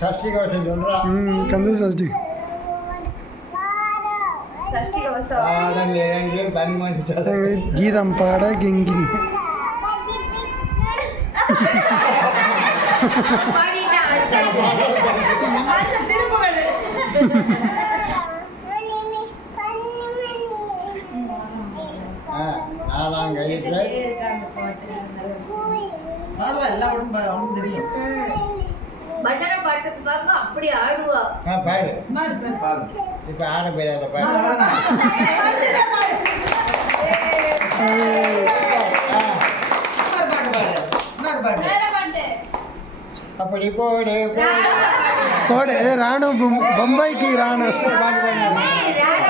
षष्ठी कवचम कंदू षष्ठी गीतम पाड़ गिंगिनी பஜனை பாட்டுக்கு பாருங்க அப்படி ஆடுவா. பாடு இப்ப ஆட போயிடாத பாடு. அப்படி போடு போடு ராணு பொம்பாய்க்கு ராணு பாட்டு பாடு.